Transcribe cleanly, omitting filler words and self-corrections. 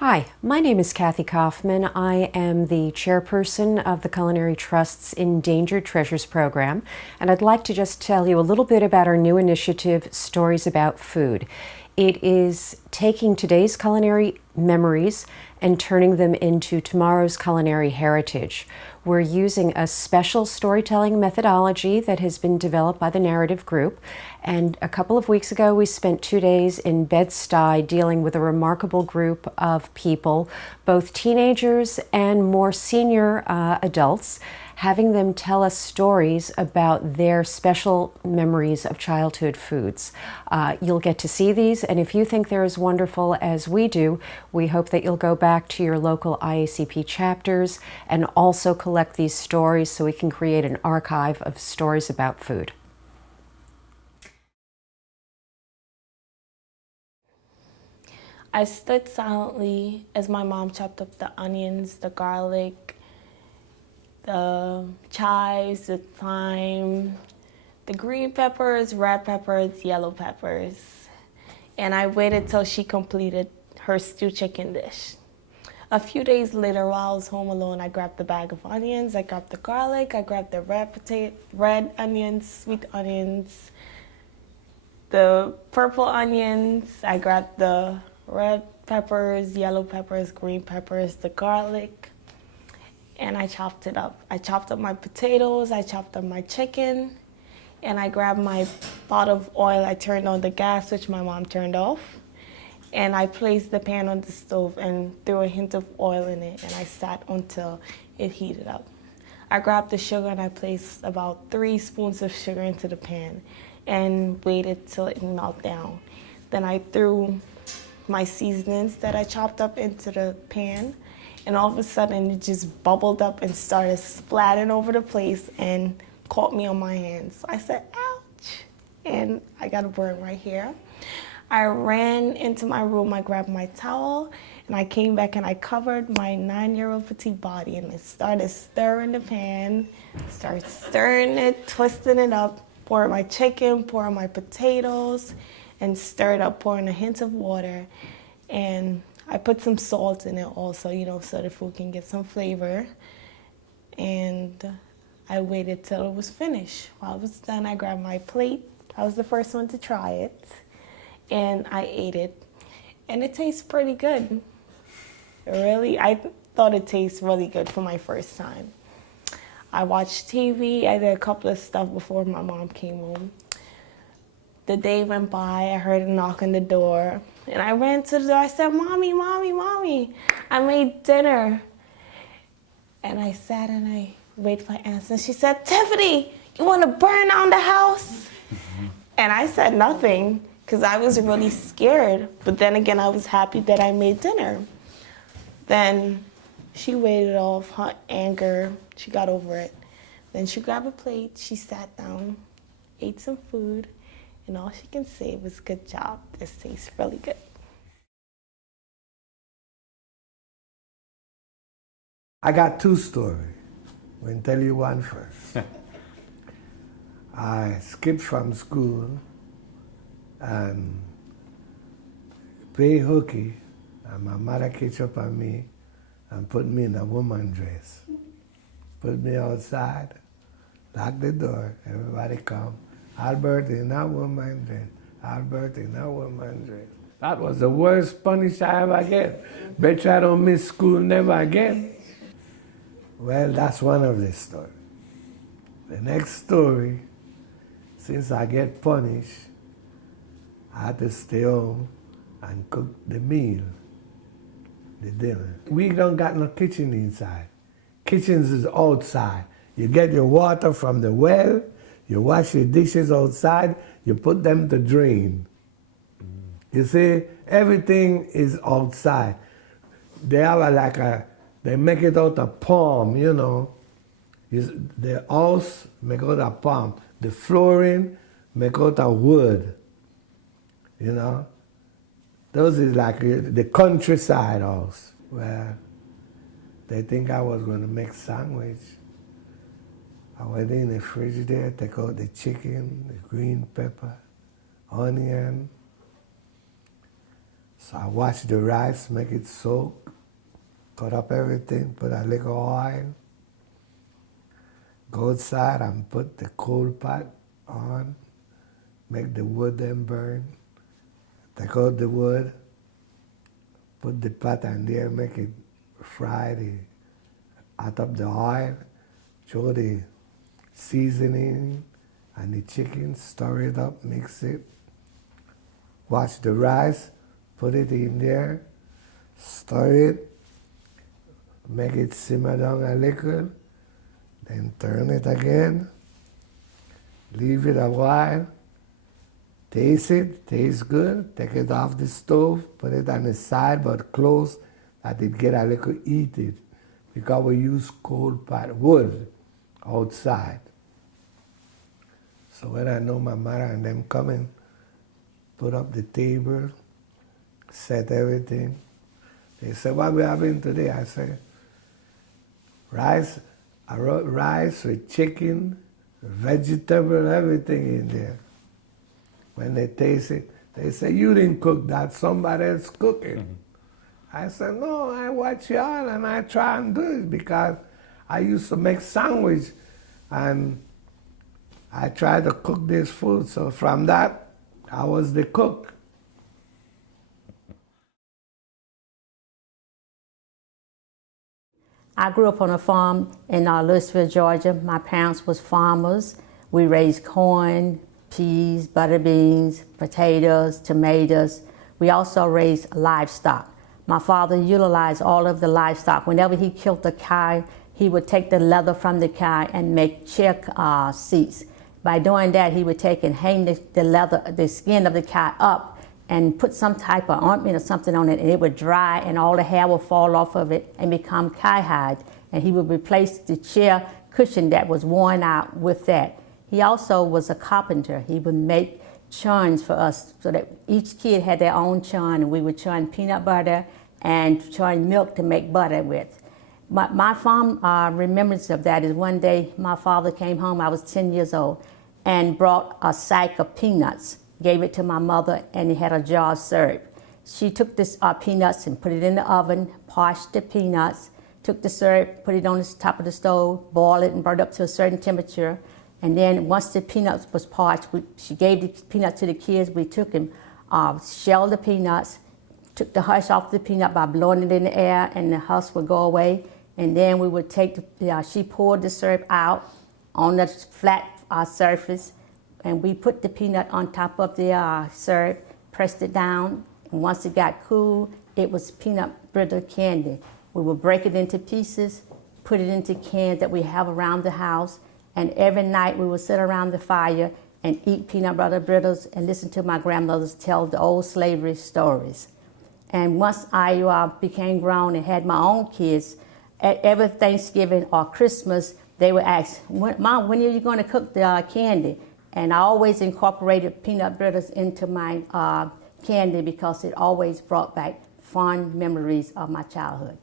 Hi, my name is Kathy Kaufman. I am the chairperson of the Culinary Trust's Endangered Treasures program, and I'd like to just tell you a little bit about our new initiative, Stories About Food. It is taking today's culinary memories and turning them into tomorrow's culinary heritage. We're using a special storytelling methodology that has been developed by the Narrative Group, and a couple of weeks ago we spent 2 days in Bed-Stuy dealing with a remarkable group of people, both teenagers and more senior adults, having them tell us stories about their special memories of childhood foods. You'll get to see these, and if you think they're as wonderful as we do, we hope that you'll go back to your local IACP chapters and also collect these stories so we can create an archive of stories about food. I stood silently as my mom chopped up the onions, the garlic, the chives, the thyme, the green peppers, red peppers, yellow peppers. And I waited till she completed her stew chicken dish. A few days later, while I was home alone, I grabbed the bag of onions, I grabbed the garlic, I grabbed the red onions, sweet onions, the purple onions, I grabbed the red peppers, yellow peppers, green peppers, the garlic, and I chopped it up. I chopped up my potatoes, I chopped up my chicken, and I grabbed my pot of oil. I turned on the gas, which my mom turned off, and I placed the pan on the stove and threw a hint of oil in it, and I sat until it heated up. I grabbed the sugar and I placed about 3 spoons of sugar into the pan and waited till it melted down. Then I threw my seasonings that I chopped up into the pan, and all of a sudden it just bubbled up and started splatting over the place and caught me on my hands. So I said, ouch, and I got a burn right here. I ran into my room, I grabbed my towel, and I came back and I covered my 9-year-old petite body, and I started stirring the pan, started stirring it, twisting it up, pouring my chicken, pouring my potatoes, and stirred up, pouring a hint of water. And I put some salt in it also, so the food can get some flavor. And I waited till it was finished. While it was done, I grabbed my plate. I was the first one to try it. And I ate it. And it tastes pretty good. Really, I thought it tastes really good for my first time. I watched TV. I did a couple of stuff before my mom came home. The day went by, I heard a knock on the door, and I ran to the door. I said, Mommy, Mommy, Mommy, I made dinner. And I sat and I waited for an answer. She said, Tiffany, you want to burn down the house? And I said nothing, because I was really scared. But then again, I was happy that I made dinner. Then she waited off her anger. She got over it. Then she grabbed a plate. She sat down, ate some food, and all she can say was, good job. This tastes really good. I got 2 stories. I'm going to tell you one first. I skipped from school and play hooky, and my mother catch up on me and put me in a woman dress. Put me outside, lock the door, everybody come. Albert in a woman dress, Albert in a woman dress. That was the worst punish I ever get. Bet you I don't miss school never again. Well, that's one of the stories. The next story, since I get punished, I had to stay home and cook the meal, the dinner. We don't got no kitchen inside. Kitchens is outside. You get your water from the well, you wash your dishes outside, you put them to drain. You see, everything is outside. They have they make it out of palm, The house make out of palm. The flooring make out of wood, Those is like the countryside house where they think I was going to make sandwich. I went in the fridge there, take out the chicken, the green pepper, onion, So I wash the rice, make it soak, cut up everything, put a little oil, go outside and put the coal pot on, make the wood then burn, take out the wood, put the pot on there, make it fry, add up the oil, throw the seasoning and the chicken, stir it up, mix it, wash the rice, put it in there, stir it, make it simmer down a little, then turn it again, leave it a while, taste it, tastes good, take it off the stove, put it on the side but close that it get a little heated because we use coal pot wood outside. So when I know my mother and them coming, put up the table, set everything. They say, what we having today? I say, rice, I wrote rice with chicken, vegetable, everything in there. When they taste it, they say, you didn't cook that, somebody else cook it. Mm-hmm. I said, no, I watch y'all and I try and do it because I used to make sandwich and I tried to cook this food. So from that, I was the cook. I grew up on a farm in Louisville, Georgia. My parents was farmers. We raised corn, peas, butter beans, potatoes, tomatoes. We also raised livestock. My father utilized all of the livestock. Whenever he killed a cow, he would take the leather from the cow and make chair seats. By doing that, he would take and hang the skin of the cow up and put some type of ointment or something on it, and it would dry and all the hair would fall off of it and become cowhide. And he would replace the chair cushion that was worn out with that. He also was a carpenter. He would make churns for us so that each kid had their own churn, and we would churn peanut butter and churn milk to make butter with. My fond remembrance of that is one day my father came home, I was 10 years old, and brought a sack of peanuts, gave it to my mother, and he had a jar of syrup. She took this peanuts and put it in the oven, parched the peanuts, took the syrup, put it on the top of the stove, boiled it and brought it up to a certain temperature. And then once the peanuts was parched, she gave the peanuts to the kids. We took and shelled the peanuts, took the husk off the peanut by blowing it in the air, and the husk would go away. And then we would take she poured the syrup out on the flat surface, and we put the peanut on top of the syrup, pressed it down, and once it got cool, it was peanut brittle candy. We would break it into pieces, put it into cans that we have around the house, and every night we would sit around the fire and eat peanut butter brittles and listen to my grandmothers tell the old slavery stories. And once I became grown and had my own kids, at every Thanksgiving or Christmas, they would ask, Mom, when are you going to cook the candy? And I always incorporated peanut brittles into my candy because it always brought back fond memories of my childhood.